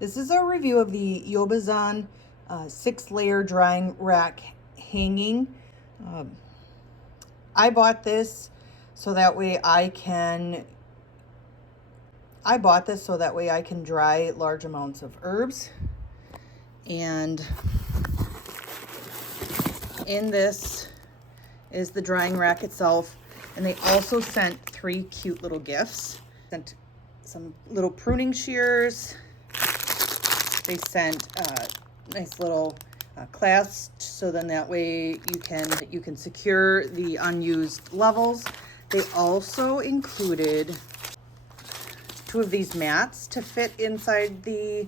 This is a review of the Yobazan 6-layer drying rack hanging. I bought this so that way I can dry large amounts of herbs. And in this is the drying rack itself. And they also sent 3 cute little gifts. Sent some little pruning shears. They sent nice little clasps, so then that way you can secure the unused levels. They also included 2 of these mats to fit inside the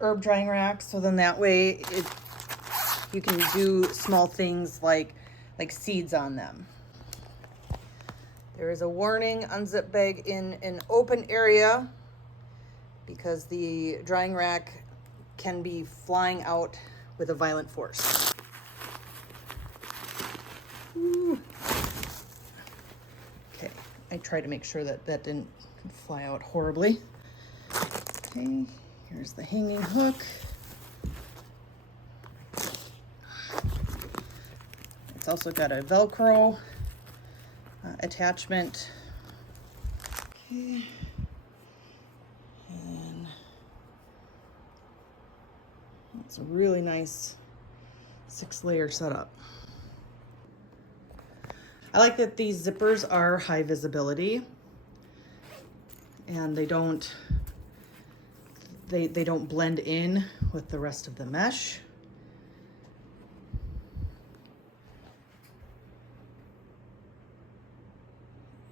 herb drying rack, so then that way you can do small things like seeds on them. There is a warning: unzip bag in an open area, because the drying rack can be flying out with a violent force. Ooh. Okay, I tried to make sure that didn't fly out horribly. Okay, here's the hanging hook. It's also got a Velcro attachment. Okay. And it's a really nice 6-layer setup. I like that these zippers are high visibility and they don't blend in with the rest of the mesh.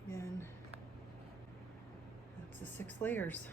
And that's the 6 layers.